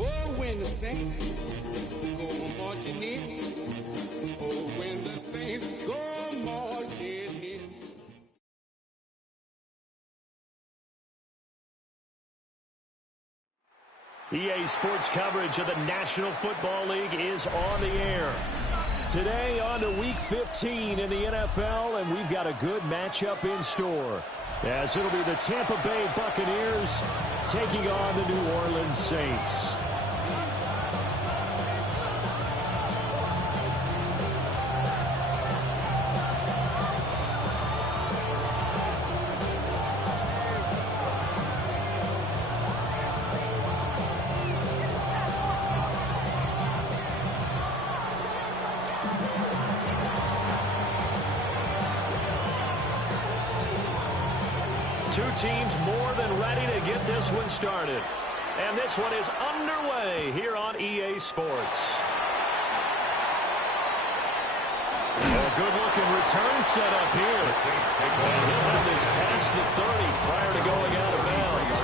Oh, when the saints go marching in. Oh, when the saints go marching in. EA Sports coverage of the National Football League is on the air. Today on to Week 15 in the NFL, and we've got a good matchup in store, as it'll be the Tampa Bay Buccaneers taking on the New Orleans Saints. Two teams more than ready to get this one started. And this one is underway here on EA Sports. A good-looking return set up here. And he'll have this past the 30 prior to going out of bounds.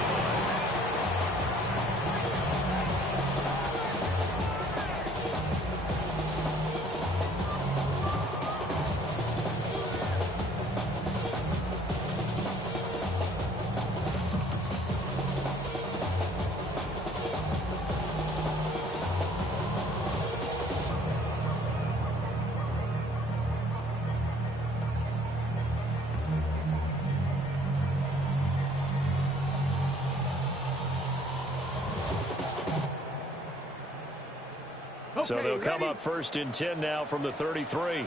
So they'll come up first and 10 now from the 33.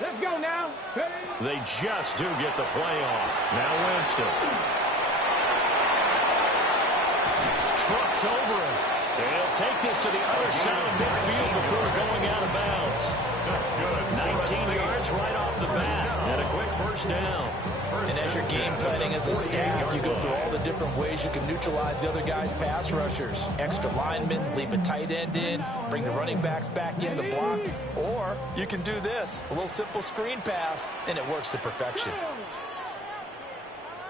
Let's go now. They just do get the play off. Now Winston. Trucks over it. They'll take this to the other side of midfield before going out of bounds. That's good. 19 yards right off the bat. And a quick first down. And as you're game planning as a staff, you go through all the different ways you can neutralize the other guy's pass rushers. Extra linemen, leave a tight end in, bring the running backs back in to block. Or you can do this, a little simple screen pass, and it works to perfection.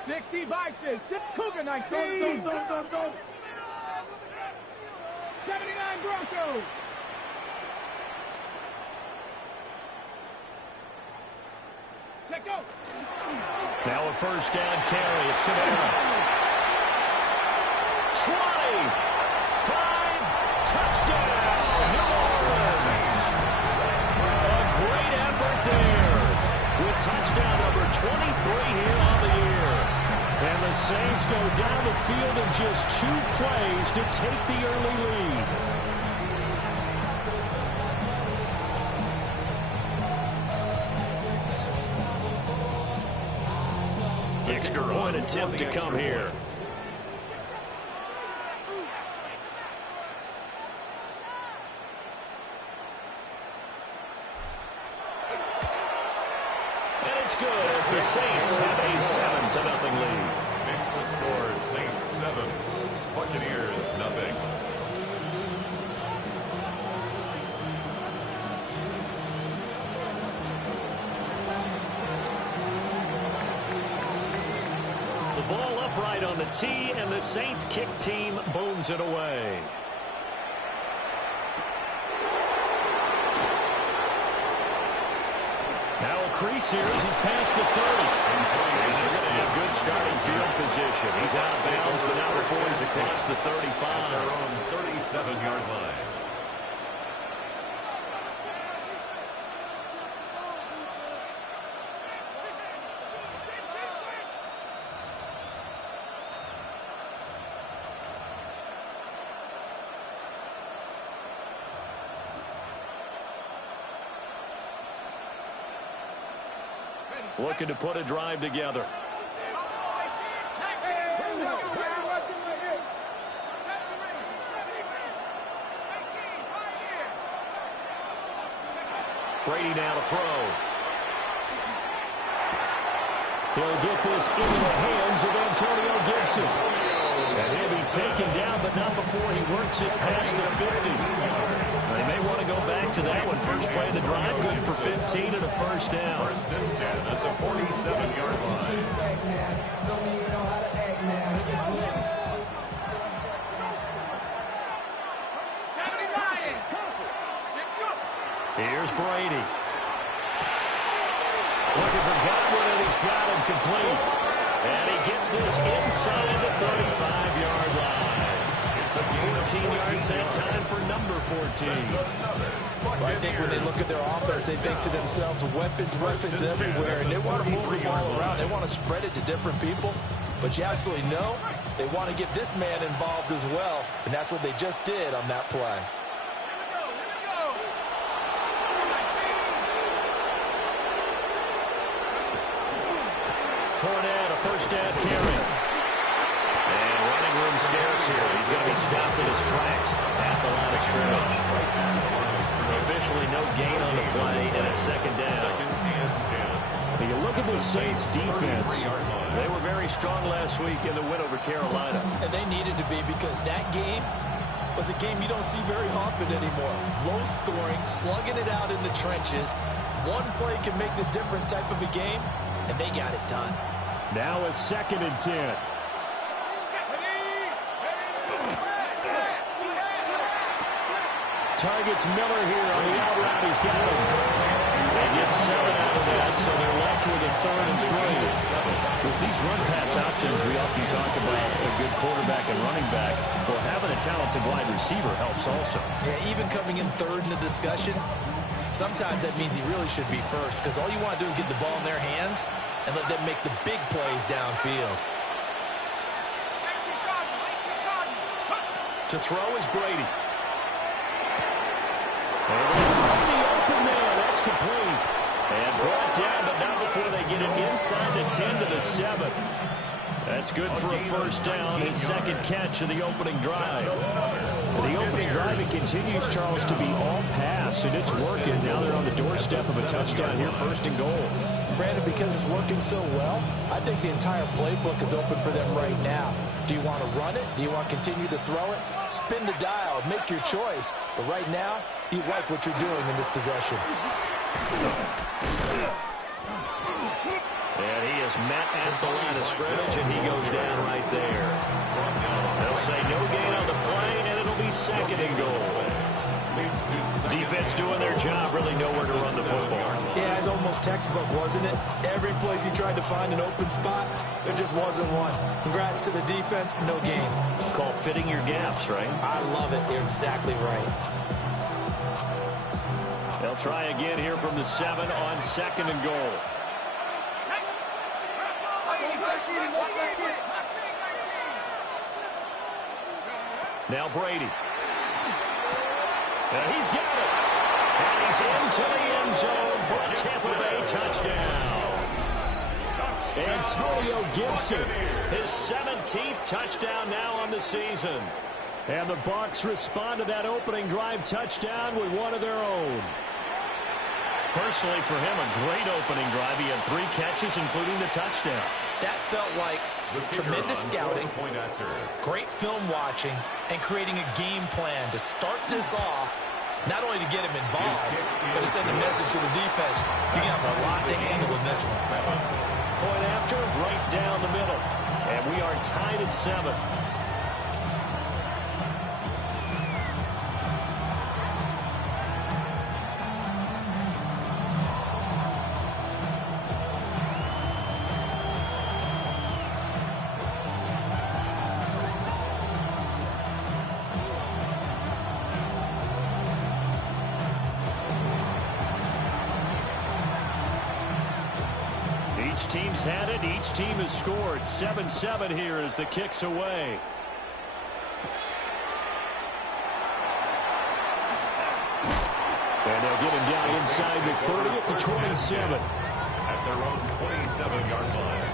60 Vikings, 6 Cougar 19. 79 Broncos. Let go. Now a first down carry. It's Kamara. 20. 5. Touchdown. New Orleans. A great effort there. With touchdown number 23 here on the year. And the Saints go down the field in just 2 plays to take the early lead. Extra point attempt to come here. And it's good as the Saints have a 7-0 lead. Makes the score Saints 7, Buccaneers nothing. Ball upright on the tee, and the Saints kick team booms it away. Now a crease here as he's past the 30. And they're going to have good starting field position. He's out of bounds, but now before he's across the 35. Their own 37-yard line. Looking to put a drive together. Brady now to throw. He'll get this into the hands of Antonio Gibson. And he'll be taken down, but not before he works it past the 50. They may want to go back to that one. First play of the drive, good for 15 and a first down. First and 10 at the 47-yard line. Here's Brady. Looking for Godwin, and he's got him complete. And he gets this inside the 35-yard line. 14 yards that time for number 14. Well, I think when they look at their offense, they think to themselves, weapons everywhere, and they want to move the ball around. They want to spread it to different people, but you absolutely know they want to get this man involved as well, and that's what they just did on that play. Fournette, a first down carry. And running room scarce here. He's going to be stopped in his tracks at the line of scrimmage. Officially no gain on the play, and it's second down. When you look at the Saints' defense, they were very strong last week in the win over Carolina. And they needed to be, because that game was a game you don't see very often anymore. Low scoring, slugging it out in the trenches. One play can make the difference type of a game, and they got it done. Now a 2nd and 10. Targets Miller here on the out route. He's got him. They get 7 out of that, so they're left with a 3rd and 3. With these run-pass options, we often talk about a good quarterback and running back. Well, having a talented wide receiver helps also. Yeah, even coming in 3rd in the discussion, sometimes that means he really should be first, because all you want to do is get the ball in their hands and let them make the big plays downfield. To throw is Brady. And the open man, that's complete. And brought down, but not before they get it inside the 10 to the 7. That's good for a first down, his 2nd catch of the opening drive. The opening drive, it continues, Charles, to be all pass, and it's working. Now they're on the doorstep of a touchdown here, 1st and goal. Brandon, because it's working so well, I think the entire playbook is open for them right now. Do you want to run it? Do you want to continue to throw it? Spin the dial, make your choice. But right now, you like what you're doing in this possession. And he is met at the line of scrimmage, and he goes down right there. They'll say no gain on the play, and it'll be 2nd and goal. Defense doing their job, really nowhere to run the football. Yeah, it's almost textbook, wasn't it? Every place he tried to find an open spot, there just wasn't one. Congrats to the defense, no gain. Called fitting your gaps, right? I love it. You're exactly right. They'll try again here from the 7 on 2nd and goal. Now Brady. And he's got it. And he's into the end zone for a Tampa Bay touchdown. Antonio Gibson, his 17th touchdown now on the season. And the Bucs respond to that opening drive touchdown with one of their own. Personally, for him, a great opening drive. He had 3 catches, including the touchdown. That felt like tremendous scouting, great film watching, and creating a game plan to start this off, not only to get him involved, but to send a message to the defense. You got a lot to handle in this one. Point after, right down the middle. And we are tied at 7. Each team's had it. Each team has scored. 7-7 here as the kick's away. And they'll get him down inside the 30 at the 27. At their own 27-yard line.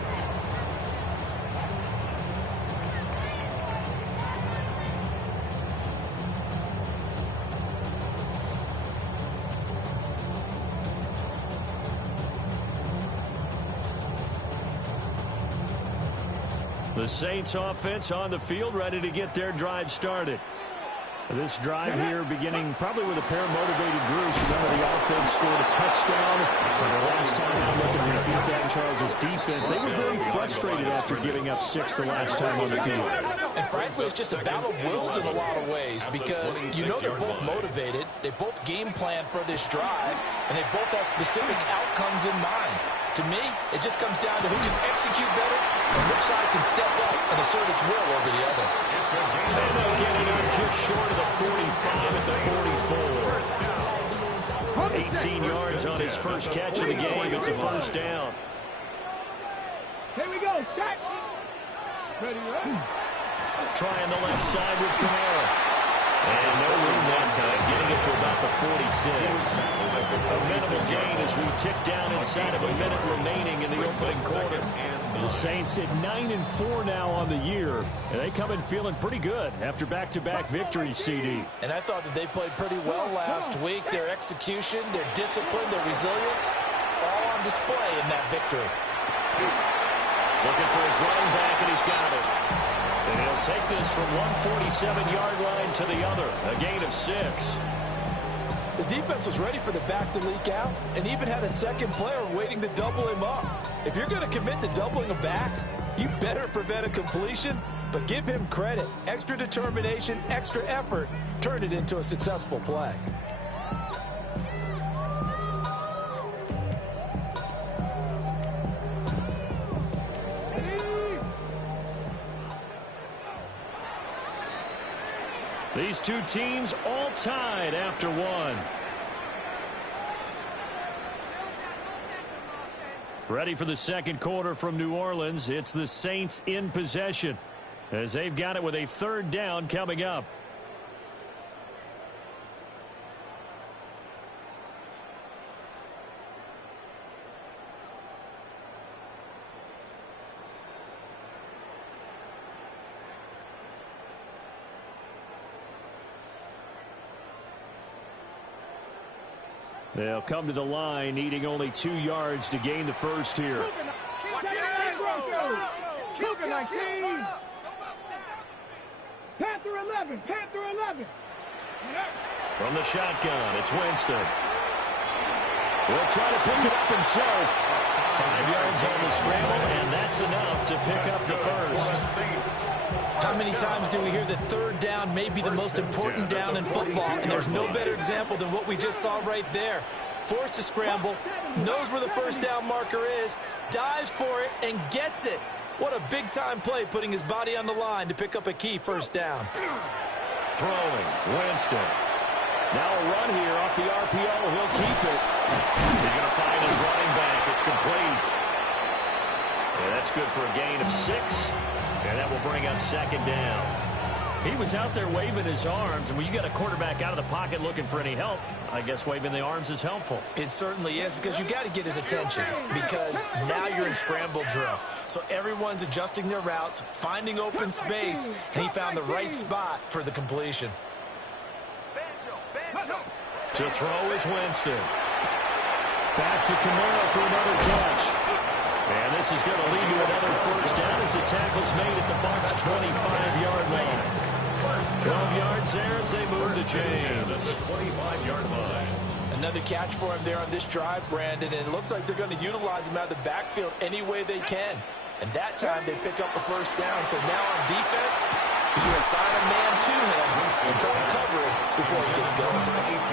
The Saints offense on the field, ready to get their drive started. This drive here beginning probably with a pair of motivated groups. Remember, the offense scored a touchdown. And the last time out, looking to repeat that in Charles' defense, they were very frustrated after giving up 6 the last time on the field. And frankly, it's just a battle of wills in a lot of ways because you know they're both motivated. They both game plan for this drive, and they both have specific outcomes in mind. To me, it just comes down to who can execute better and which side can step up and assert its will over the other. And they'll get it up just short of the 45 at the 44. 18 yards on his first catch of the game. It's a first down. Here we go, shot. Ready, Trying the left side with Kamara. And no room that time, getting it to about the 46. A minimal gain as we tick down inside of a minute remaining in the opening quarter. The Saints at 9-4 now on the year, and they come in feeling pretty good after back-to-back victories, CD. And I thought that they played pretty well last week. Their execution, their discipline, their resilience, all on display in that victory. Looking for his running back, and he's got it. And he'll take this from one 47-yard line to the other, a gain of 6. The defense was ready for the back to leak out and even had a second player waiting to double him up. If you're going to commit to doubling a back, you better prevent a completion, but give him credit. Extra determination, extra effort, turned it into a successful play. These two teams all tied after one. Ready for the second quarter from New Orleans. It's the Saints in possession as they've got it with a third down coming up. They'll come to the line, needing only 2 yards to gain the first here. Panther 11, Panther 11. From the shotgun, it's Winston. Will try to pick it up himself. 5 yards on the scramble, and that's enough to pick up the first. How many times do we hear that third down may be the most important down in football? And there's no better example than what we just saw right there. Forced to scramble, knows where the first down marker is, dives for it, and gets it. What a big-time play, putting his body on the line to pick up a key first down. Throwing, Winston. Now a run here off the RPO. He'll keep it. He's going to find his running back. It's complete. And that's good for a gain of 6. And that will bring up second down. He was out there waving his arms, and when you got a quarterback out of the pocket looking for any help, I guess waving the arms is helpful. It certainly is, because you got to get his attention, because now you're in scramble drill. So everyone's adjusting their routes, finding open space, and he found the right spot for the completion. To throw is Winston. Back to Kamara for another catch. And this is going to lead to another first down as the tackle's made at the Bucs' 25-yard line. 12 yards there as they move the chains. 25-yard line. Another catch for him there on this drive, Brandon, and it looks like they're going to utilize him out of the backfield any way they can. And that time they pick up a first down. So now on defense, you assign a man to him and try to cover it before he gets going.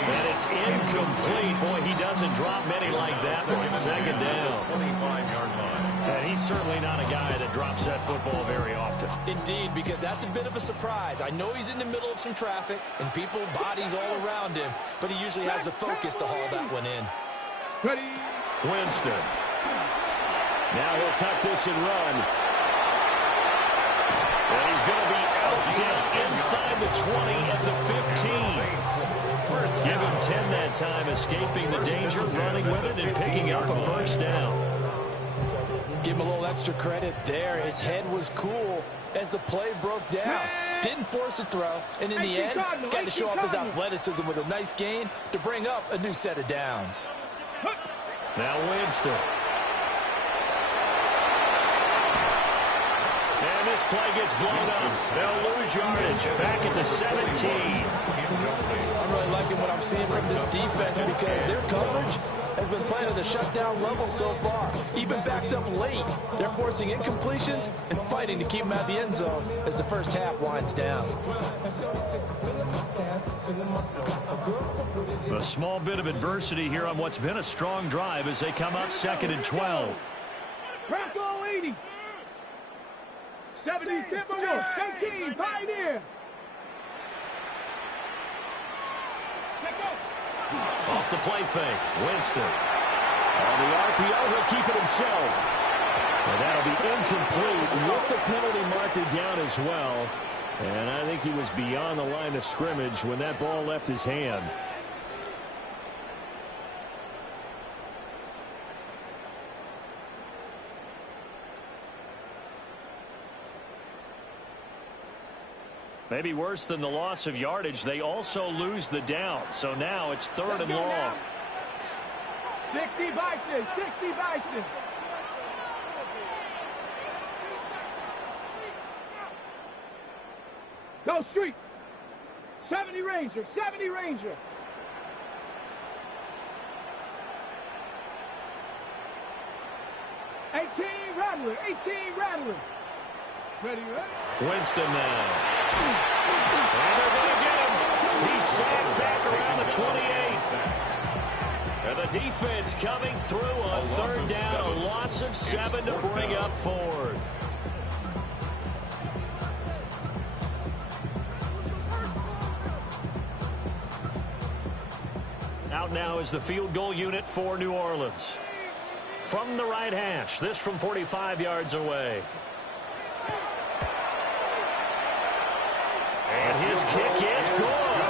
And it's incomplete. Boy, he doesn't drop many like that one. Second down. 25-yard line. And he's certainly not a guy that drops that football very often. Indeed, because that's a bit of a surprise. I know he's in the middle of some traffic and people, bodies all around him, but he usually has the focus to haul that one in. Ready. Winston. Now he'll tuck this and run. And he's going to be outdipped inside the 20 at the 15. Give him 10 that time, escaping the danger, running with it, and picking up a first down. Give him a little extra credit there. His head was cool as the play broke down. Didn't force a throw, and in the end, got to show off his athleticism with a nice gain to bring up a new set of downs. Now Winston. And this play gets blown up. They'll lose yardage back at the 17. I'm really liking what I'm seeing from this defense because their coverage has been playing at a shutdown level so far. Even backed up late, they're forcing incompletions and fighting to keep them out of the end zone as the first half winds down. A small bit of adversity here on what's been a strong drive as they come up 2nd and 12. Bronco 80. 70 Timberwolves. 18 Pioneer. Off the play fake, Winston. On the RPO, he'll keep it himself. And that'll be incomplete with the penalty marker down as well. And I think he was beyond the line of scrimmage when that ball left his hand. Maybe worse than the loss of yardage, they also lose the down. So now it's 3rd and long. 60 Bison, 60 Bison. Go street. 70 Ranger, 70 Ranger. Rattler, 18 Rattler. Ready, ready? Winston now. And they're going to get him. He's sacked back around the 28. And the defense coming through on 3rd down. A loss of 7 to bring up 4th. Out now is the field goal unit for New Orleans. From the right hash, this from 45 yards away. And his kick is good.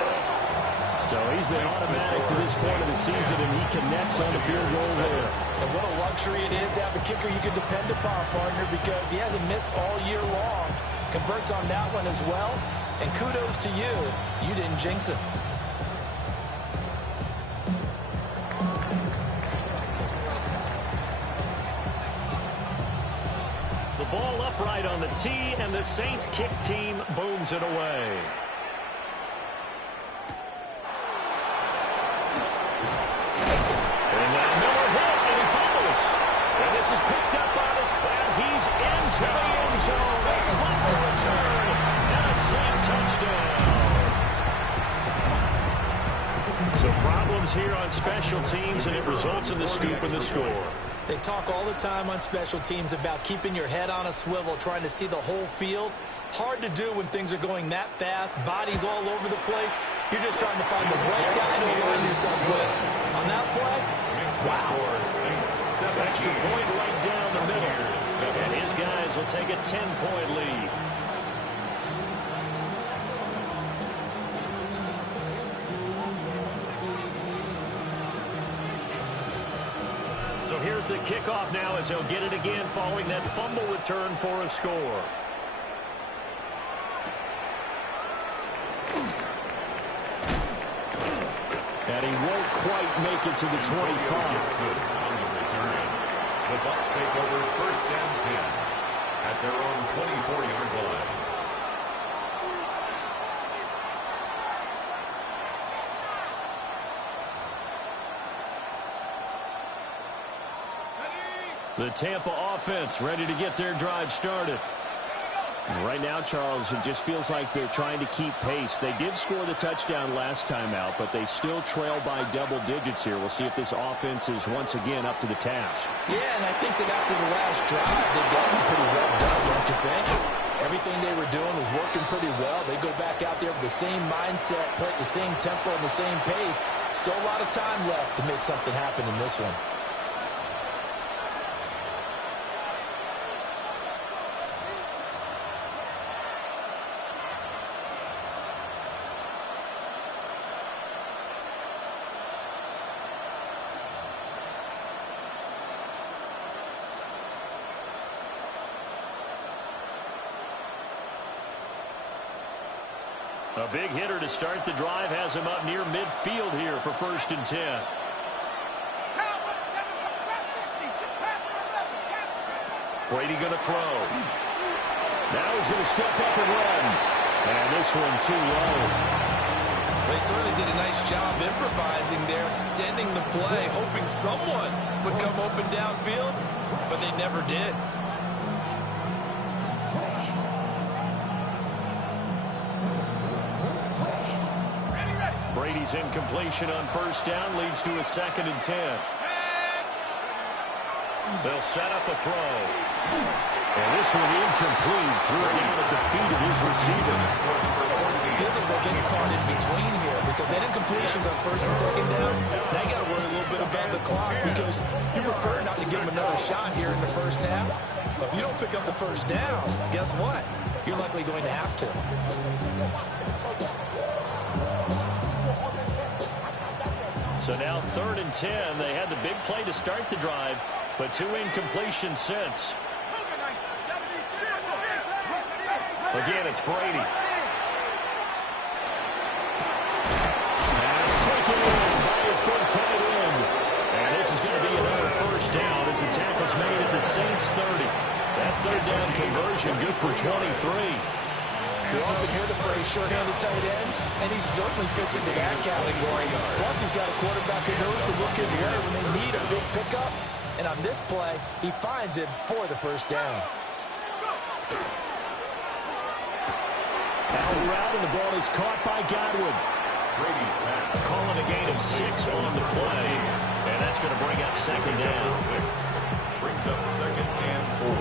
So he's been automatic to this point of the season, and he connects on the field goal there. And what a luxury it is to have a kicker you can depend upon, partner, because he hasn't missed all year long. Converts on that one as well. And kudos to you. You didn't jinx it. The ball upright on the tee, and the Saints kick team booms it away. And now Miller hit, and he fumbles. And this is picked up on his, and he's into the end zone. A fumble return, and a Sam touchdown. So problems here on special teams, and it results in the scoop and the score. They talk all the time on special teams about keeping your head on a swivel, trying to see the whole field. Hard to do when things are going that fast, bodies all over the place. You're just trying to find the right guy to align yourself with. On that play, wow. Extra point right down the middle. And his guys will take a 10-point lead. So here's the kickoff now as he'll get it again following that fumble return for a score. And he won't quite make it to the 25. The Bucs take over 1st and 10 at their own 24-yard line. The Tampa offense ready to get their drive started. Right now, Charles, it just feels like they're trying to keep pace. They did score the touchdown last time out, but they still trail by double digits here. We'll see if this offense is once again up to the task. Yeah, and I think that after the last drive, they got them pretty well done, don't you think? Everything they were doing was working pretty well. They go back out there with the same mindset, play at the same tempo and the same pace. Still a lot of time left to make something happen in this one. A big hitter to start the drive has him up near midfield here for 1st and 10. Brady going to throw. Now he's going to step up and run. And this one too low. they certainly did a nice job improvising there, extending the play, hoping someone would come open downfield, but they never did. Brady's incompletion on first down leads to a 2nd and 10. They'll set up a throw. And this one incomplete. Threw it down at the feet of his receiver. It feels like they're getting caught in between here because that incompletion's on first and second down. Now you got to worry a little bit about the clock because you prefer not to give them another shot here in the first half. But if you don't pick up the first down, guess what? You're likely going to have to. So now 3rd and 10. They had the big play to start the drive, but 2 incompletions since. Again, it's Brady. Pass taken in by his big tight end. And this is going to be another first down as the tackle's made at the Saints 30. That 3rd down conversion good for 23. We often hear the phrase sure-handed tight ends, and he certainly fits into that category. Plus, he's got a quarterback who knows to look his way when they need a big pickup. And on this play, he finds it for the first down. Out route, and the ball is caught by Godwin. Calling a gain of 6 on the play, and that's going to bring up 2nd down. Brings up 2nd and 4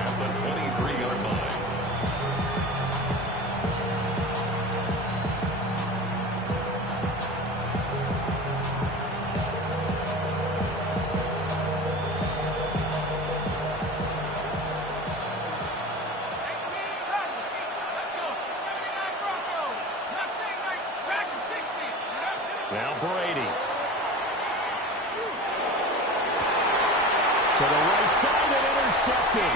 at the 23-yard line. Now Brady. To the right side and intercepted.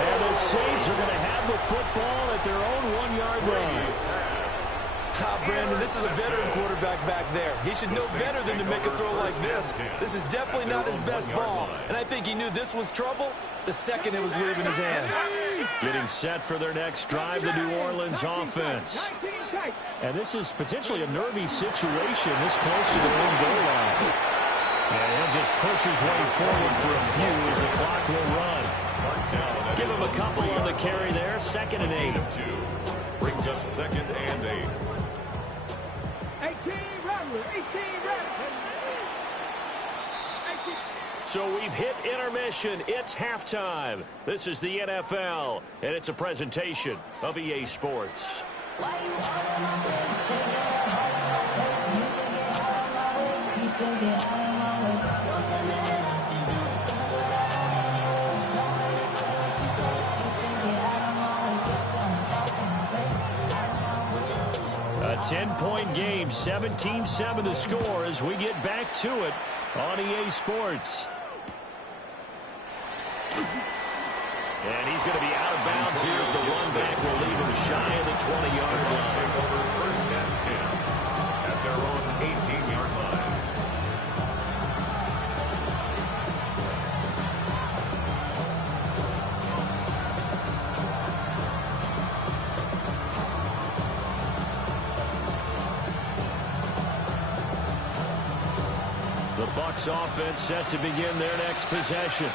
And the Saints are going to have the football at their own 1-yard line. Brandon, this is a veteran quarterback back there. He should know better than to make a throw like this. This is definitely not his best ball. And I think he knew this was trouble the second it was leaving his hand. Getting set for their next drive, the New Orleans offense. And this is potentially a nervy situation this close to their own goal line. And he'll just push his way forward for a few as the clock will run. Give him a couple on the carry there. 2nd and 8. Brings up 2nd and 8. 18 Rattler, 18 Rattler. So we've hit intermission. It's halftime. This is the NFL, and it's a presentation of EA Sports. Why you all in my way? Can't get all in my way. You should get out of my way. You should get out of my way. Don't tell me what I should do. Gonna do what I want anyway. Don't really care what you play. You should get out of my way. Get some talking face. Out of my way. A 10-point game, 17-7 the score as we get back to it on EA Sports. And he's going to be out of bounds. Here's the run back. Will leave him shy of the 20-yard line. Take over 1st and 10 at their own 18-yard line. The Bucs offense set to begin their next possession.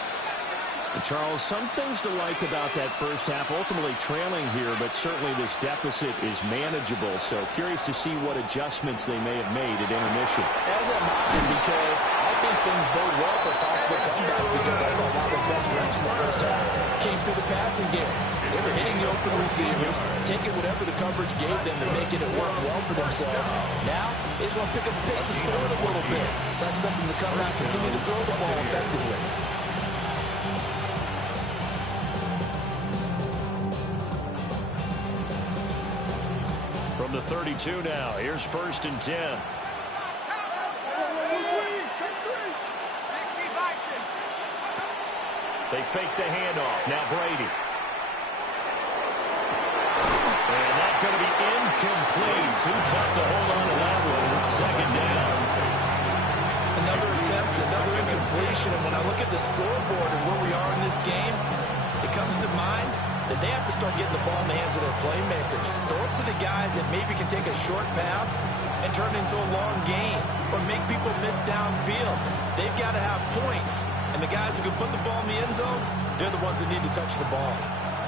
Charles, some things to like about that first half. Ultimately trailing here, but certainly this deficit is manageable. So curious to see what adjustments they may have made at intermission. As am I, because I think things bode well for possible comeback because I thought a lot of the best reps in the first half came through the passing game. They were hitting the open receivers, taking whatever the coverage gave them and making it work well for themselves. Now, they just want to pick up the pace of scoring a little bit. So I expect them to come out and continue to throw the ball effectively. From the 32 now, here's 1st and 10. They fake the handoff. Now Brady. And that's going to be incomplete. Too tough to hold on to that one. It's 2nd down. Another attempt, another incompletion. And when I look at the scoreboard and where we are in this game, it comes to mind that they have to start getting the ball in the hands of their playmakers. Throw it to the guys that maybe can take a short pass and turn it into a long gain or make people miss downfield. They've got to have points, and the guys who can put the ball in the end zone, they're the ones that need to touch the ball.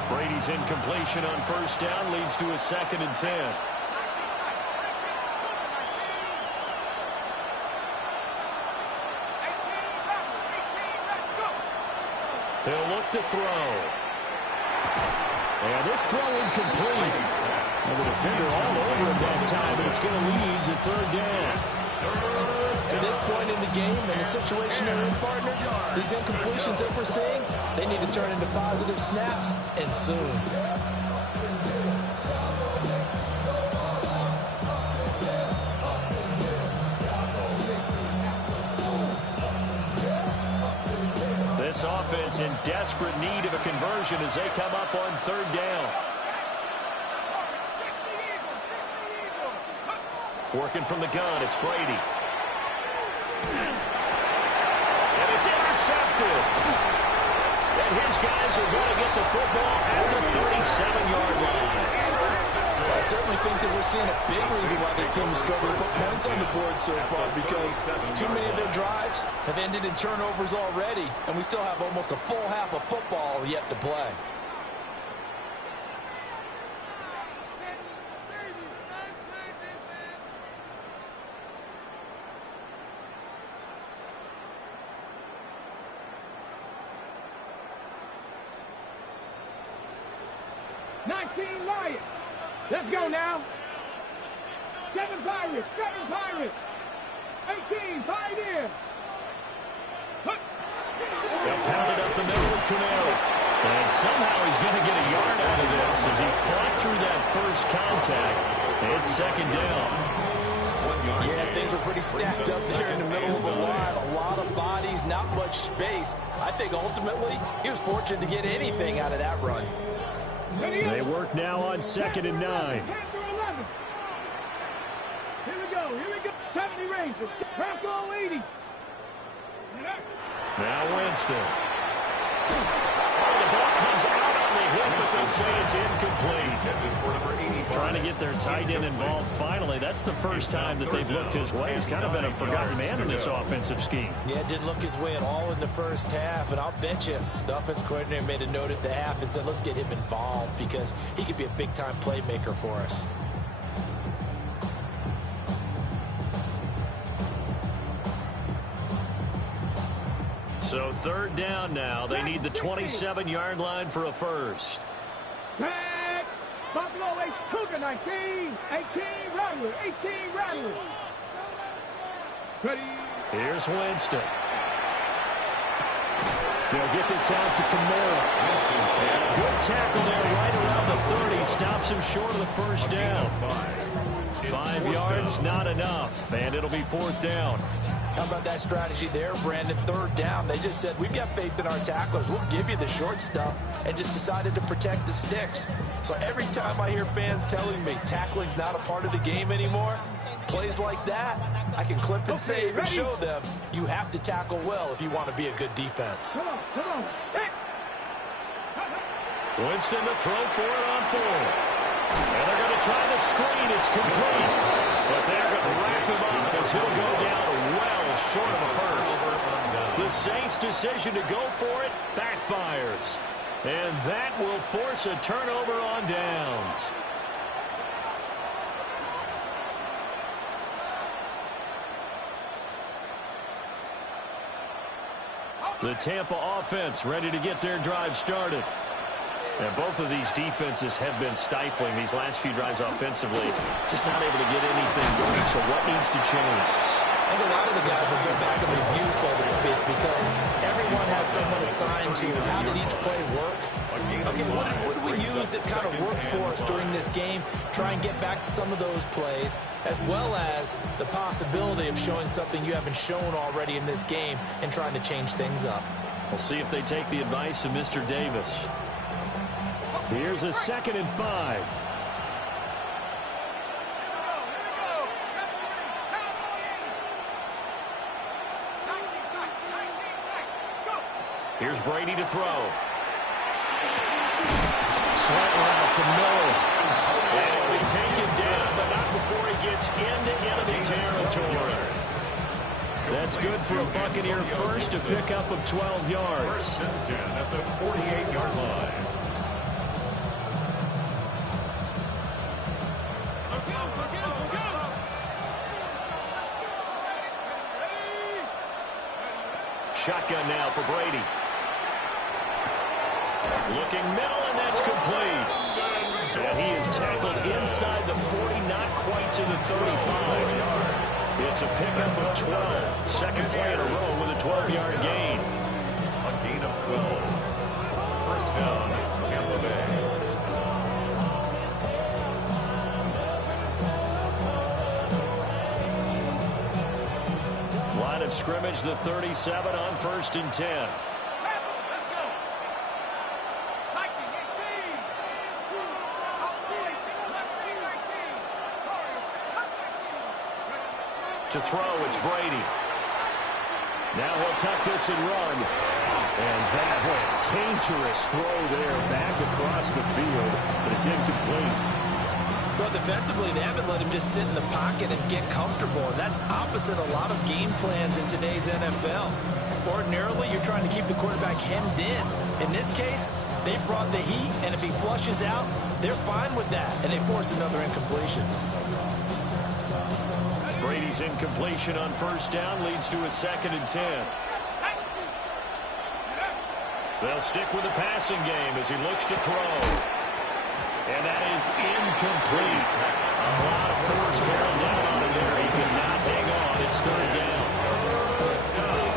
Brady's incompletion on first down leads to a 2nd and 10. He'll look to throw. And this throw incomplete. And the defender all over him that time, but it's going to lead to 3rd down. At this point in the game, in the situation they're in, partner, these incompletions that we're seeing, they need to turn into positive snaps, and soon. This offense in desperate need of a conversion as they come up on 3rd down. Working from the gun, it's Brady. And it's intercepted. And his guys are going to get the football at the 37-yard line. I certainly think that we're seeing a big reason why this team is struggling to put points on the board so far, because too many of their drives have ended in turnovers already, and we still have almost a full half of football yet to play. Lions. Let's go now. 7 Pirates. 18 Pioneers. They'll pound it up the middle with Camaro. And somehow he's going to get a yard out of this as he fought through that first contact. It's 2nd down. Yeah, things were pretty stacked up there in the middle of the line. A lot of bodies, not much space. I think ultimately he was fortunate to get anything out of that run. They work now on 2nd and 9. Here we go. 70 Rangers. Bronco 80. Now Winston. The ball comes out on the hit, but they'll say it's incomplete. Trying to get their tight end involved finally. That's the first time that they've looked his way. He's kind of been a forgotten man in this offensive scheme. Yeah, it didn't look his way at all in the first half, and I'll bet you the offense coordinator made a note at the half and said, let's get him involved because he could be a big-time playmaker for us. So 3rd down now. They need the 27-yard line for a first. Back. Buffalo 8, Cougar 19. 18 Rattler. 18 Rattler. Ready. Here's Winston. They'll get this out to Camaro. And a good tackle there right around the 30. Stops him short of the first down. 5 yards, not enough. And it'll be 4th down. How about that strategy there, Brandon? 3rd down. They just said, we've got faith in our tacklers. We'll give you the short stuff, and just decided to protect the sticks. So every time I hear fans telling me tackling's not a part of the game anymore, plays like that, I can clip and save and show them you have to tackle well if you want to be a good defense. Come on. Hey. Winston to throw for it on 4. And they're going to try the screen. It's complete. But they're going to wrap him up as he'll go down well short of a first. The Saints' decision to go for it backfires. And that will force a turnover on downs. The Tampa offense ready to get their drive started. And both of these defenses have been stifling these last few drives offensively. Just not able to get anything going. So what needs to change? I think a lot of the guys will go back and review, so to speak, because everyone has someone assigned to how did each play work. Okay, what did we use that kind of worked for us during this game? Try and get back to some of those plays, as well as the possibility of showing something you haven't shown already in this game and trying to change things up. We'll see if they take the advice of Mr. Davis. Here's a 2nd and 5. Here's Brady to throw. slant route to Miller. And he'll be taken down, but not before he gets into enemy territory. That's good for a Buccaneer first, a pickup of 12 yards. First and 10 at the 48-yard line. Shotgun now for Brady. Looking middle, and that's complete. And he is tackled inside the 40, not quite to the 35. It's a pickup of 12. Second play in a row with a 12-yard gain. A gain of 12. First down, Tampa Bay. Line of scrimmage, the 37 on 1st and 10. To throw, it's Brady. Now he'll tuck this and run. And that went dangerous throw there back across the field, but it's incomplete. Well, defensively, they haven't let him just sit in the pocket and get comfortable, and that's opposite a lot of game plans in today's NFL. Ordinarily, you're trying to keep the quarterback hemmed in. In this case, they brought the heat, and if he flushes out, they're fine with that, and they force another incompletion. Brady's incompletion on 1st down leads to a 2nd and 10. They'll stick with the passing game as he looks to throw. And that is incomplete. A lot of force bearing down on him there. He could not hang on. It's 3rd down.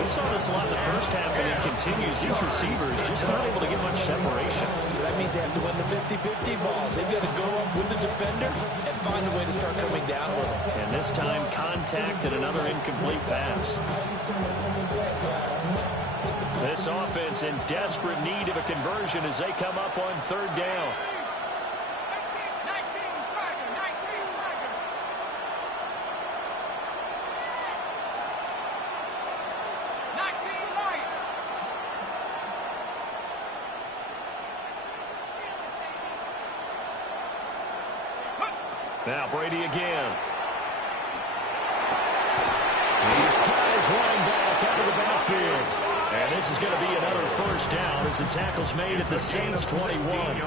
We saw this a lot in the first half, and it continues. These receivers just not able to get much separation. So that means they have to win the 50-50 balls. They've got to go up with the defender and find a way to start coming down with him. And this time, contact and another incomplete pass. This offense in desperate need of a conversion as they come up on 3rd down. Now Brady again. These guys running back out of the backfield. And this is going to be another 1st down as the tackle's made at the Saints' 21.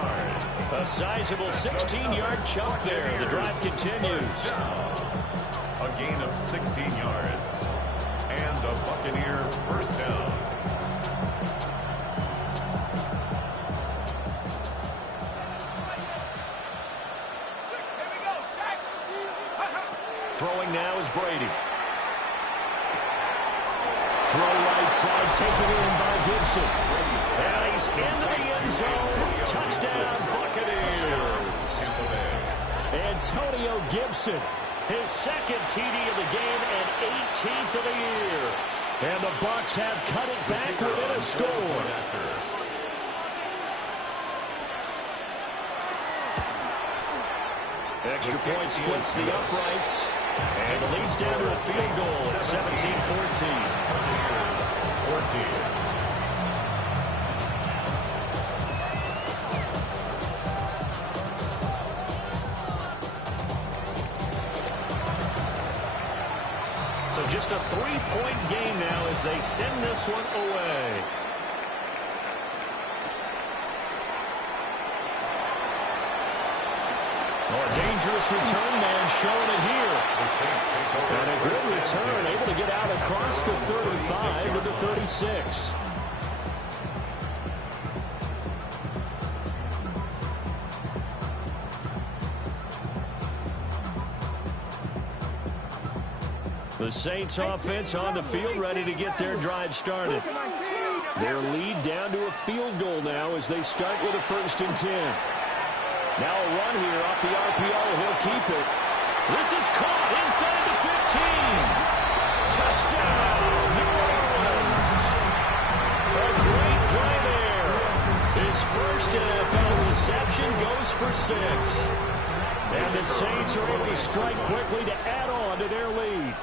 A sizable 16-yard chunk there. The drive continues. A gain of 16 yards. And a Buccaneer first down. Throwing now is Brady. Throw right side, taken in by Gibson. And he's into the end zone. Touchdown, Buccaneers. Antonio Gibson, his 2nd TD of the game and 18th of the year. And the Bucs have cut it back within a score. Extra point splits the uprights. And leads down to a field goal at 17-14. 14. So just a 3-point game now as they send this one away. Oh, a dangerous return man showing it here. And a good return, able to get out across the 35 to the 36. The Saints offense on the field ready to get their drive started. Their lead down to a field goal now as they start with a 1st and 10. Now a run here off the RPO. He'll keep it. This is caught inside the 15. Touchdown, New Orleans. A great play there. His first NFL reception goes for 6. And the Saints are able to strike quickly to add on to their lead.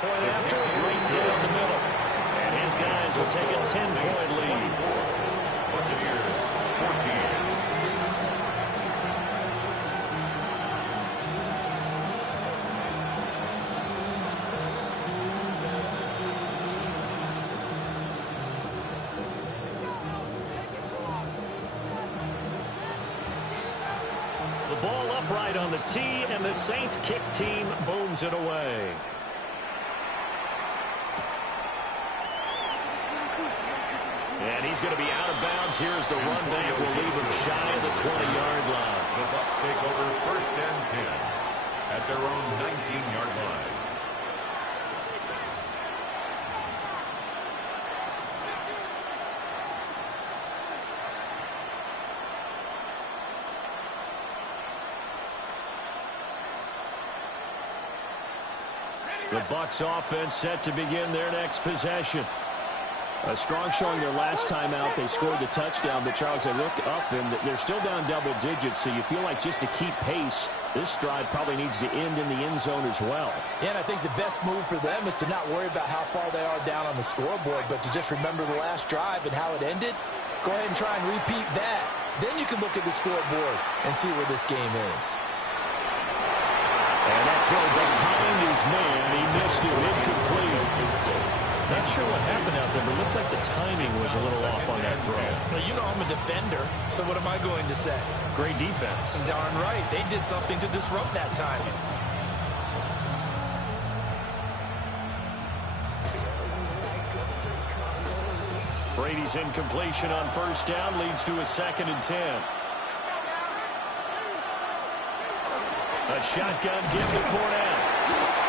Point after, right down the middle. And these guys will take a 10-point lead. Buccaneers 14. The ball upright on the tee, and the Saints kick team booms it away. And he's going to be out of bounds here as the run back will leave him shy of the 20-yard line. The Bucs take over 1st and 10 at their own 19-yard line. The Bucs offense set to begin their next possession. A strong showing their last time out. They scored the touchdown, but Charles, they look up and they're still down double digits, so you feel like just to keep pace, this drive probably needs to end in the end zone as well. Yeah, and I think the best move for them is to not worry about how far they are down on the scoreboard, but to just remember the last drive and how it ended. Go ahead and try and repeat that. Then you can look at the scoreboard and see where this game is. And that throw behind his man, he missed it, incomplete. Not sure what happened out there, but it looked like the timing was a little off on that throw. Well, you know I'm a defender, so what am I going to say? Great defense. Darn right. They did something to disrupt that timing. Brady's incompletion on 1st down leads to a 2nd and 10. A shotgun give to Fournette.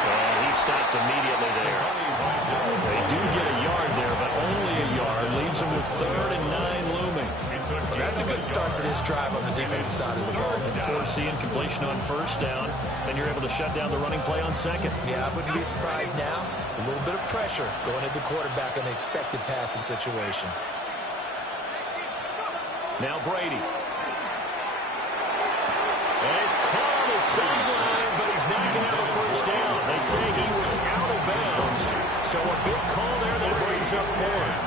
And he stopped immediately there. They do get a yard there, but only a yard. Leaves them with 3rd and 9 looming. Well, that's a good start to this drive on the defensive side of the ball. Force the incompletion on 1st down. Then you're able to shut down the running play on 2nd. Yeah, I wouldn't be surprised now. A little bit of pressure going at the quarterback in an expected passing situation. Now Brady. And it's caught on the sideline, but he's not going to have a 1st down. They say he was out of bounds. So a big call there that brings up 4th.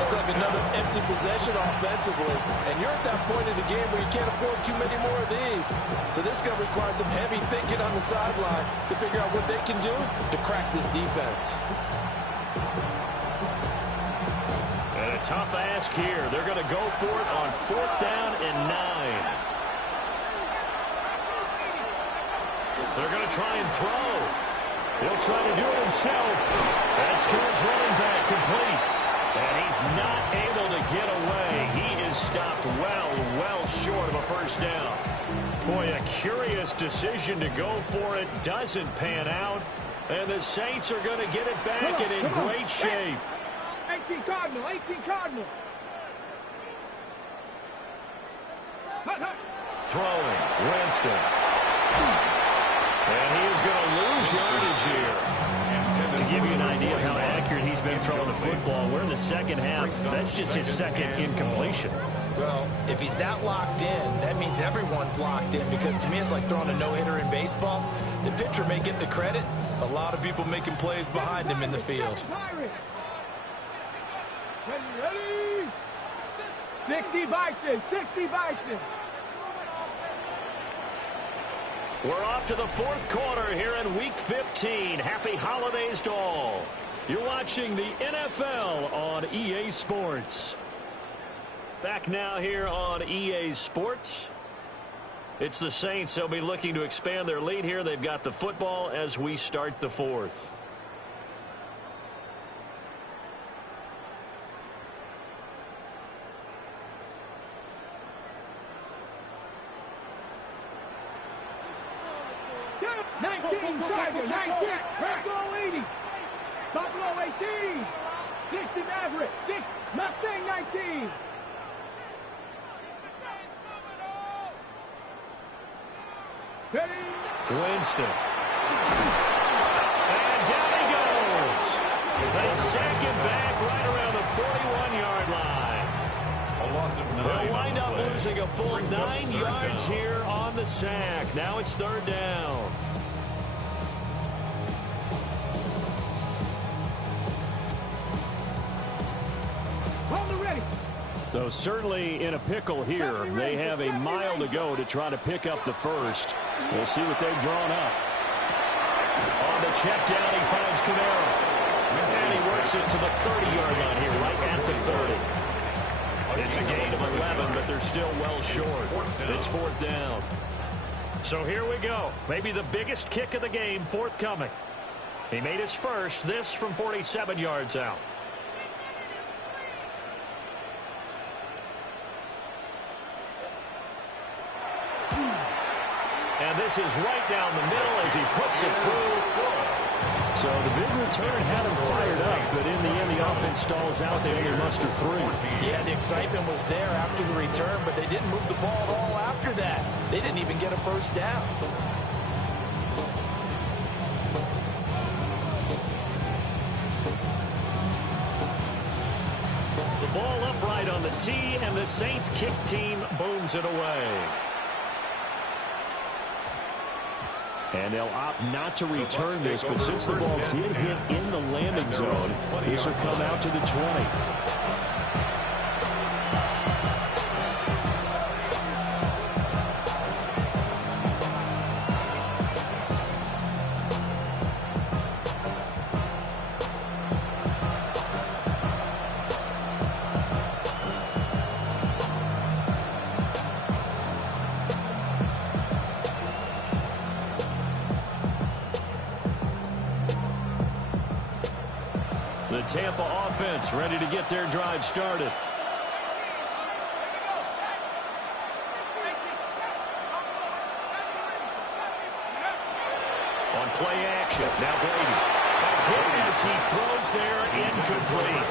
Looks like another empty possession offensively. And you're at that point in the game where you can't afford too many more of these. So this is going to require some heavy thinking on the sideline to figure out what they can do to crack this defense. And a tough ask here. They're going to go for it on 4th down and 9. They're going to try and throw. He'll try to do it himself. That's to his running back, complete. And he's not able to get away. He is stopped well short of a 1st down. Boy, a curious decision to go for it. Doesn't pan out. And the Saints are going to get it back and in great shape. 18 Cardinal, 18 Cardinal. Throwing, Winston. And he is going to lose yardage here. To give you an idea of how accurate he's been throwing the football, we're in the 2nd half. That's just his 2nd incompletion. Well, if he's that locked in, that means everyone's locked in, because to me it's like throwing a no-hitter in baseball. The pitcher may get the credit. A lot of people making plays behind him in the field. Ready? 60 Bison, 60 Bison. We're off to the 4th quarter here in Week 15. Happy holidays to all. You're watching the NFL on EA Sports. Back now here on EA Sports. It's the Saints. They'll be looking to expand their lead here. They've got the football as we start the 4th. Tiger, 19, Buffalo 80, Buffalo 18, 60 Maverick, 6, Mustang 19. Ready? Winston. And down he goes. They sack him back right around the 41-yard line. A loss of 9. They'll wind up losing a full 9 yards here on the sack. Now it's 3rd down. So certainly in a pickle here. They have a mile to go to try to pick up the first. We'll see what they've drawn up. On the check down, he finds Camaro. And he works it to the 30-yard line here, right at the 30. It's a gain of 11, but they're still well short. It's fourth down. So here we go. Maybe the biggest kick of the game forthcoming. He made his first, this from 47 yards out. And this is right down the middle as he puts it through. So the big return had him fired up, but in the end the offense stalls out. They only muster 3. Yeah, the excitement was there after the return, but they didn't move the ball at all after that. They didn't even get a first down. The ball upright on the tee, and the Saints kick team booms it away. And they'll opt not to return this, but since the ball did hit in the landing zone, this will come out to the 20. The Tampa offense ready to get their drive started. On play action, now Brady. A hit as he throws there, incomplete.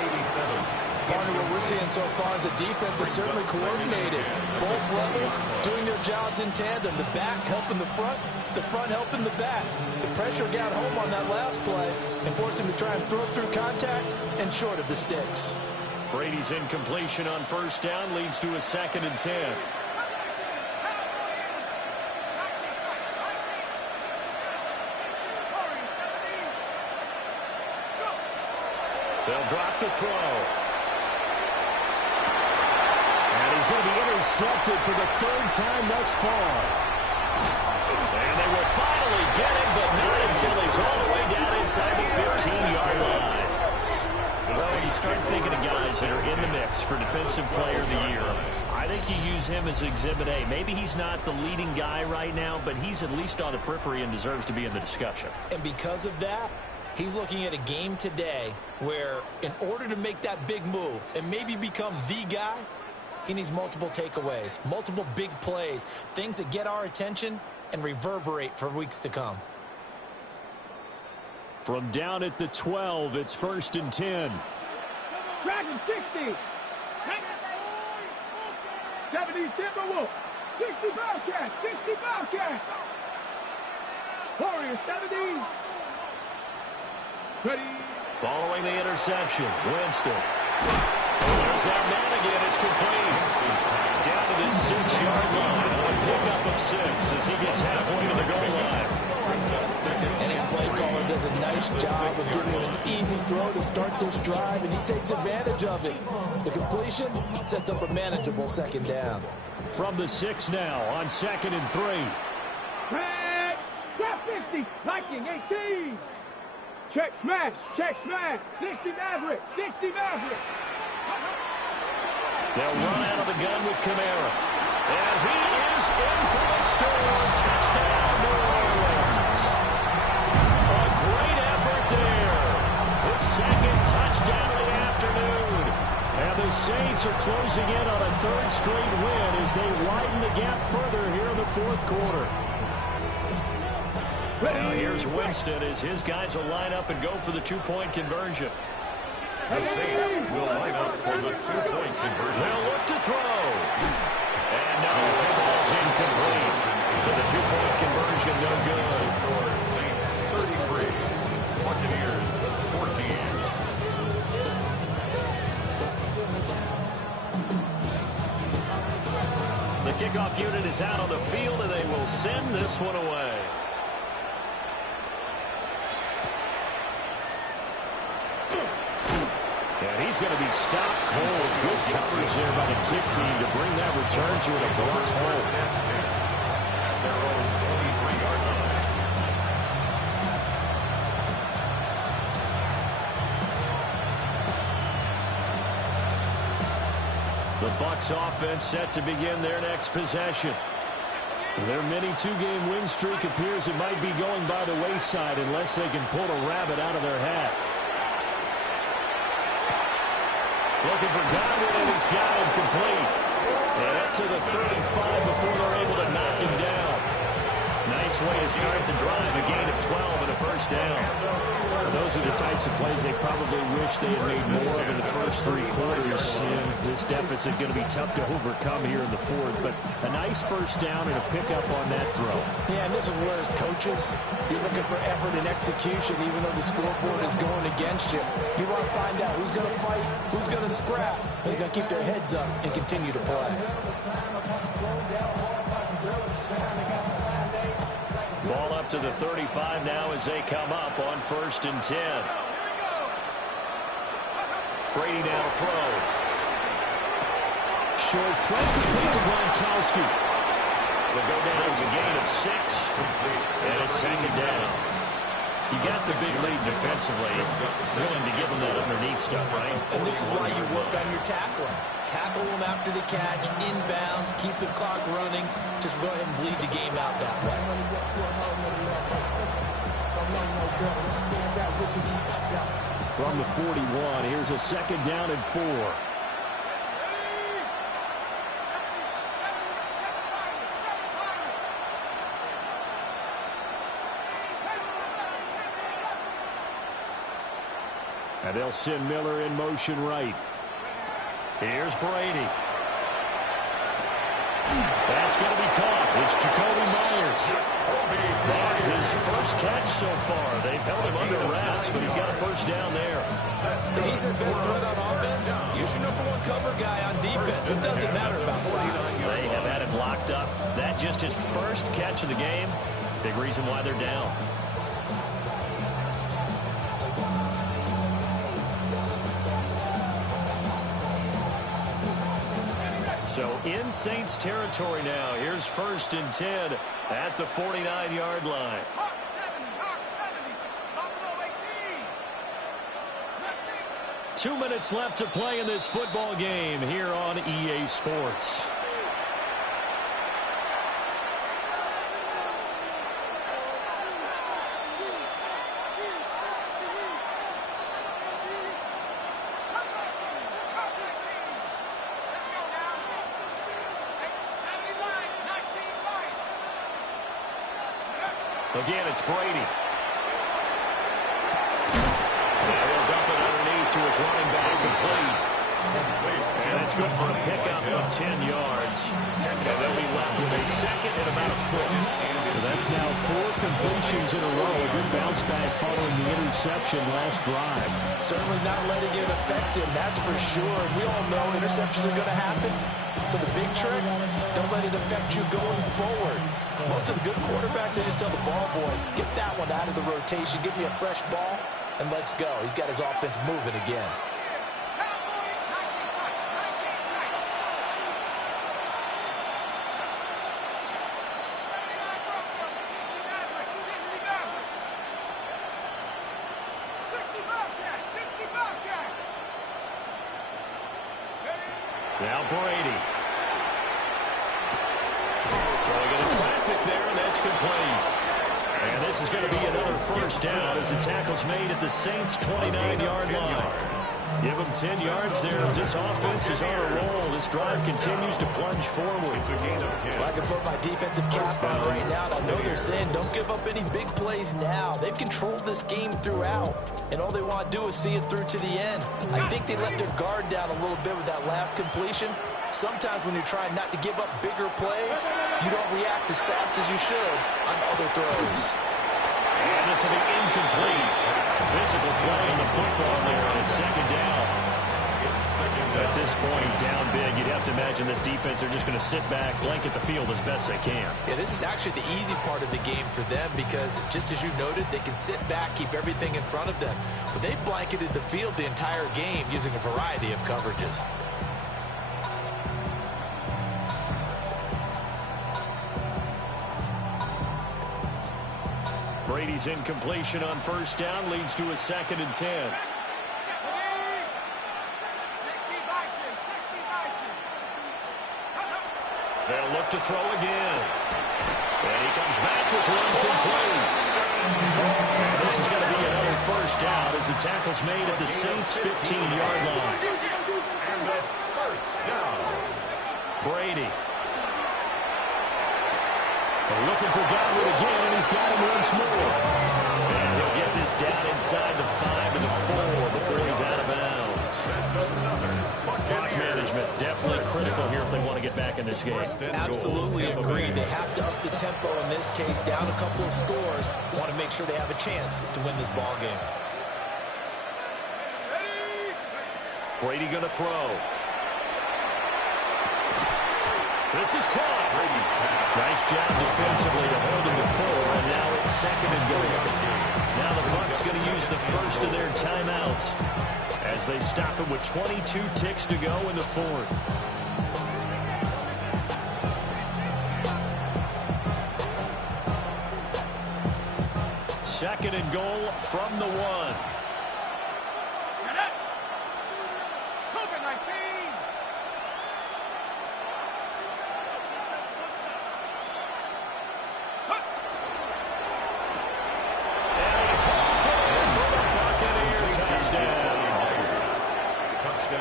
Partner, what we're seeing so far is the defense is certainly coordinated. Both levels doing their jobs in tandem. The back helping the front helping the back. The pressure got home on that last play and forced him to try and throw through contact and short of the sticks. Brady's incompletion on first down leads to a 2nd and 10. They'll drop the throw. And he's going to be intercepted for the 3rd time thus far. And they will finally get him, but not until he's all the way down inside the 15-yard line. Well, when you start thinking of guys that are in the mix for Defensive Player of the Year, I think you use him as Exhibit A. Maybe he's not the leading guy right now, but he's at least on the periphery and deserves to be in the discussion. And because of that, he's looking at a game today where in order to make that big move and maybe become the guy, he needs multiple takeaways, multiple big plays, things that get our attention and reverberate for weeks to come. From down at the 12, it's 1st and 10. Dragon 60. 70 Timberwolves. 60 Bobcats. 60 Bobcats. Warriors 70. Ready. Following the interception, Winston. There's that man again. It's complete. Down to the 6-yard line on a pickup of 6 as he gets halfway to the goal line. And his play caller does a nice job of giving him an easy throw to start this drive, and he takes advantage of it. The completion sets up a manageable 2nd down. From the 6 now on 2nd and 3. Red. Top 50. Lightning 18. Check smash. Check smash. 60 Maverick. 60 Maverick. They'll run out of the gun with Camaro. And he is in for the score. Touchdown, New Orleans. A great effort there. His 2nd touchdown of the afternoon. And the Saints are closing in on a 3rd straight win as they widen the gap further here in the 4th quarter. Now here's Winston as his guys will line up and go for the 2-point conversion. The Saints will line up for the 2-point conversion. They'll look to throw. And no, it falls incomplete. So the 2-point conversion no good. Score Saints 33, Buccaneers 14. The kickoff unit is out on the field, and they will send this one away. And he's is going to be stopped cold. Good coverage there by the kick team to bring that return to an abrupt halt. At their own 23-yard line. The Bucs offense set to begin their next possession. Their mini two-game win streak appears it might be going by the wayside unless they can pull a rabbit out of their hat. Looking for Godwin, and he's got him complete. And up to the 35 before they're able to knock him down. Nice way to start the drive, a gain of 12 and a first down. Those are the types of plays they probably wish they had made more of in the first three quarters. And this deficit going to be tough to overcome here in the fourth. But a nice first down and a pickup on that throw. Yeah, and this is where as coaches, you're looking for effort and execution, even though the scoreboard is going against you. You want to find out who's going to fight, who's going to scrap, who's going to keep their heads up and continue to play. Ball up to the 35 now as they come up on 1st and 10. Brady now to throw. Short throw complete to Gronkowski. They'll go down as a gain of 6. And it's 2nd down. You got the big lead defensively. Willing to give them that underneath stuff, right? And this is why you work on your tackling. Tackle them after the catch, inbounds, keep the clock running. Just go ahead and bleed the game out that way. From the 41, here's a 2nd down and 4. And they'll send Miller in motion right. Here's Brady. That's going to be caught. It's Jacoby Myers. That his first catch so far. They've held him under wraps, but he's got a first down there. If he's their best threat on offense, use your #1 cover guy on defense. It doesn't matter about size. They have had him locked up. That just his first catch of the game. Big reason why they're down. So in Saints territory now. Here's 1st and 10 at the 49-yard line. 2 minutes left to play in this football game here on EA Sports. Again, it's Brady. They'll dump it underneath to his running back, complete. And it's good for a pickup of 10 yards. And they'll be left with a 2nd and about a foot. That's now 4 completions in a row. A good bounce back following the interception last drive. Certainly not letting it affect him, that's for sure. And we all know interceptions are going to happen. So the big trick, don't let it affect you going forward. Most of the good quarterbacks, they just tell the ball boy, get that one out of the rotation, give me a fresh ball, and let's go. He's got his offense moving again. Now Brady. Throwing into traffic there, and that's complete. And this is going to be another first down as the tackle's made at the Saints' 29-yard line. Give them 10 yards there as this offense is on a roll. This drive continues to plunge forward. Well, I can put my defensive cap on right now, and I know they're saying don't give up any big plays now. They've controlled this game throughout, and all they want to do is see it through to the end. I think they let their guard down a little bit with that last completion. Sometimes when you're trying not to give up bigger plays, you don't react as fast as you should on other throws. And this will be incomplete. Physical play on the football there, and it's 2nd down. At this point, down big, you'd have to imagine this defense are just going to sit back, blanket the field as best they can. Yeah, this is actually the easy part of the game for them because, just as you noted, they can sit back, keep everything in front of them. But they've blanketed the field the entire game using a variety of coverages. Brady's incompletion on first down leads to a 2nd and 10. They'll look to throw again. And he comes back with one complete. And this is going to be another first down as the tackle's made at the Saints' 15-yard line. And a first down. Brady. They're looking for Godwin again, and he's got him once more. And he'll get this down inside the 5 to the 4 before he's out of bounds. Clock management definitely critical here if they want to get back in this game. Absolutely agreed. They have to up the tempo in this case, down a couple of scores. Want to make sure they have a chance to win this ball game. Brady going to throw. This is caught. Nice job defensively to hold him to 4, and now it's 2nd and goal. Now the Bucs going to use the first of their timeouts as they stop him with 22 ticks to go in the 4th. Second and goal from the 1.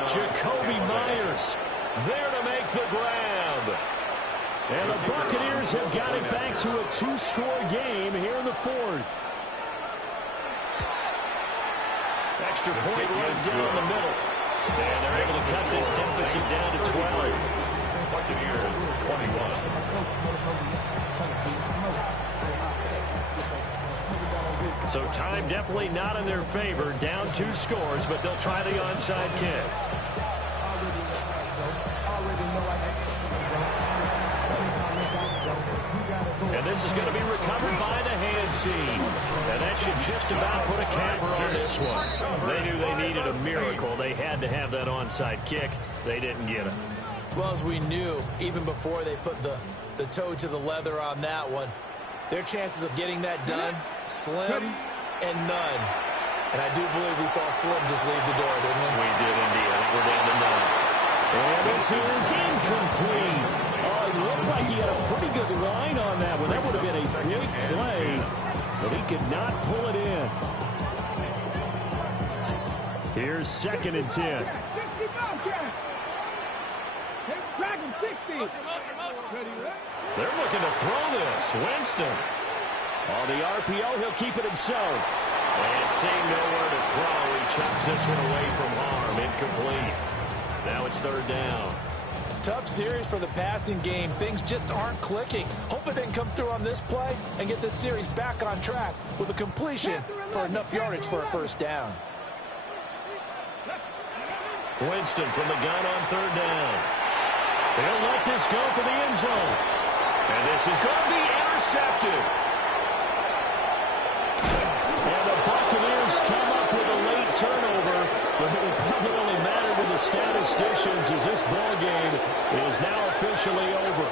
Jacoby Myers there to make the grab. And the Buccaneers have got it back to a 2-score game here in the 4th. Extra point right down the middle. And they're able to cut this deficit down to 12. Buccaneers 21. So time definitely not in their favor. Down 2 scores, but they'll try the onside kick. And this is going to be recovered by the hands team. And that should just about put a capper on this one. They knew they needed a miracle. They had to have that onside kick. They didn't get it. Well, as we knew, even before they put the toe to the leather on that one, their chances of getting that done, slim and none. And I do believe we saw Slim just leave the door, didn't we? We did indeed. I think we're down to none. And this is incomplete. Oh, it looked like he had a pretty good line on that one. That would have been a big play, but he could not pull it in. Here's 2nd and 10. They're looking to throw this. Winston. On the RPO, he'll keep it himself. And seeing nowhere to throw, he chucks this one away from harm. Incomplete. Now it's 3rd down. Tough series for the passing game. Things just aren't clicking. Hopefully they can come through on this play and get this series back on track with a completion for enough yardage for a first down. Winston from the gun on 3rd down. They'll let this go for the end zone. And this is going to be intercepted. And the Buccaneers come up with a late turnover, but it will probably only matter to the statisticians as this ball game is now officially over.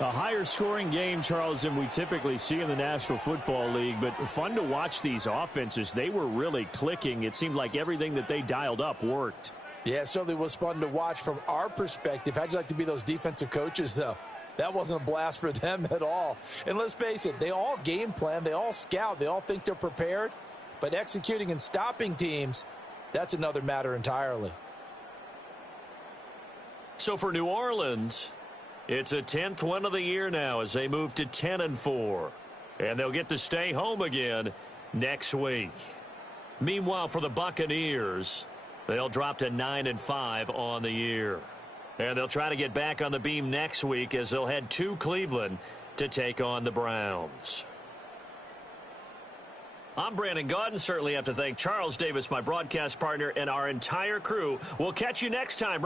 A higher scoring game, Charles, than we typically see in the National Football League, but fun to watch these offenses. They were really clicking. It seemed like everything that they dialed up worked. Yeah, it certainly was fun to watch from our perspective. How'd you like to be those defensive coaches, though? That wasn't a blast for them at all. And let's face it, they all game plan, they all scout, they all think they're prepared. But executing and stopping teams, that's another matter entirely. So for New Orleans, it's a 10th win of the year now as they move to 10-4. And they'll get to stay home again next week. Meanwhile, for the Buccaneers, they'll drop to 9-5 on the year. And they'll try to get back on the beam next week as they'll head to Cleveland to take on the Browns. I'm Brandon Gaudin. Certainly have to thank Charles Davis, my broadcast partner, and our entire crew. We'll catch you next time.